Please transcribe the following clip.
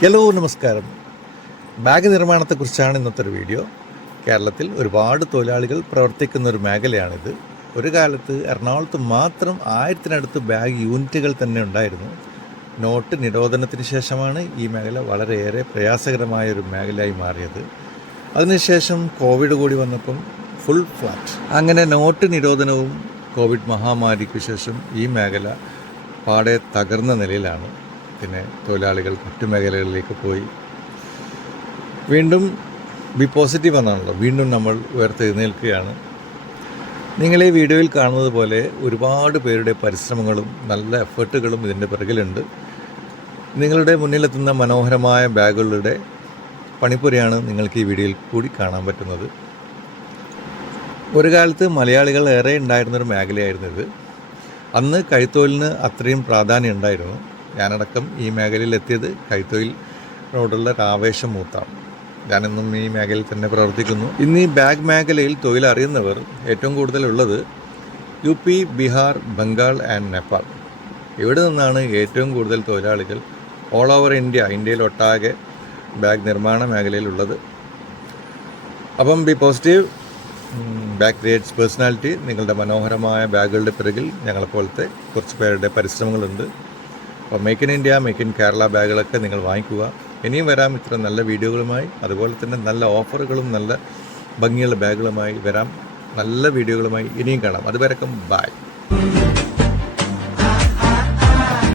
Hello നമസ്കാരം. Bag നിർമ്മാണത്തെക്കുറിച്ചാണ് ഇന്നത്തെ ഒരു വീഡിയോ. കേരളത്തിൽ ഒരുപാട് തൊഴിലാളികൾ പ്രവർത്തിക്കുന്ന ഒരു മേഖലയാണിത്. ഒരു കാലത്ത് എറണാകുളത്ത് മാത്രം 1000-നടുത്ത് ബാഗ് യൂണിറ്റുകൾ തന്നെ ഉണ്ടായിരുന്നു. നോട്ട് നിരോധനത്തിന് ശേഷമാണ് ഈ മേഖല വളരെയേറെ പ്രയാസകരമായൊരു മേഖലയായി മാറിയത്. അതിനുശേഷം കോവിഡ് കൂടി വന്നപ്പം ഫുൾ ഫ്ലാറ്റ്. അങ്ങനെ നോട്ട് നിരോധനവും കോവിഡ് മഹാമാരിക്ക് ശേഷം ഈ മേഖല പാടെ തകർന്ന നിലയിലാണ്. പിന്നെ തൊഴിലാളികൾ മറ്റു മേഖലകളിലേക്ക് പോയി. വീണ്ടും ബി പോസിറ്റീവ് എന്നാണല്ലോ, വീണ്ടും നമ്മൾ ഉയർത്തെഴുന്നേൽക്കുകയാണ്. നിങ്ങൾ ഈ വീഡിയോയിൽ കാണുന്നത് പോലെ ഒരുപാട് പേരുടെ പരിശ്രമങ്ങളും നല്ല എഫേർട്ടുകളും ഇതിൻ്റെ പിറകിലുണ്ട്. നിങ്ങളുടെ മുന്നിലെത്തുന്ന മനോഹരമായ ബാഗുകളുടെ പണിപ്പുരയാണ് നിങ്ങൾക്ക് ഈ വീഡിയോയിൽ കൂടി കാണാൻ പറ്റുന്നത്. ഒരു കാലത്ത് മലയാളികൾ ഏറെ ഉണ്ടായിരുന്നൊരു മേഖലയായിരുന്നു ഇത്. അന്ന് കൈത്തൊഴിലിന് അത്രയും പ്രാധാന്യം ഉണ്ടായിരുന്നു. ഞാനടക്കം ഈ മേഖലയിൽ എത്തിയത് കൈത്തൊഴിലിനോടുള്ള ആവേശം മൂത്താണ്. ഞാനെന്നും ഈ മേഖലയിൽ തന്നെ പ്രവർത്തിക്കുന്നു. ഇന്ന് ഈ ബാഗ് മേഖലയിൽ തൊഴിലറിയുന്നവർ ഏറ്റവും കൂടുതലുള്ളത് UP, ബീഹാർ, ബംഗാൾ ആൻഡ് നേപ്പാൾ. ഇവിടെ നിന്നാണ് ഏറ്റവും കൂടുതൽ തൊഴിലാളികൾ ഓൾ ഓവർ ഇന്ത്യയിലൊട്ടാകെ ബാഗ് നിർമ്മാണ മേഖലയിലുള്ളത്. അപ്പം be positive, bag creates personality. നിങ്ങളുടെ മനോഹരമായ ബാഗുകളുടെ പിറകിൽ ഞങ്ങളെപ്പോലത്തെ കുറച്ച് പേരുടെ പരിശ്രമങ്ങളുണ്ട്. അപ്പോൾ make in India, make in Kerala ബാഗുകളൊക്കെ നിങ്ങൾ വാങ്ങിക്കുക. ഇനിയും വരാം ഇത്ര നല്ല വീഡിയോകളുമായി. അതുപോലെ തന്നെ നല്ല ഓഫറുകളും നല്ല ഭംഗിയുള്ള ബാഗുകളുമായി വരാം. നല്ല വീഡിയോകളുമായി ഇനിയും കാണാം. അതുവരെക്കും ബൈ.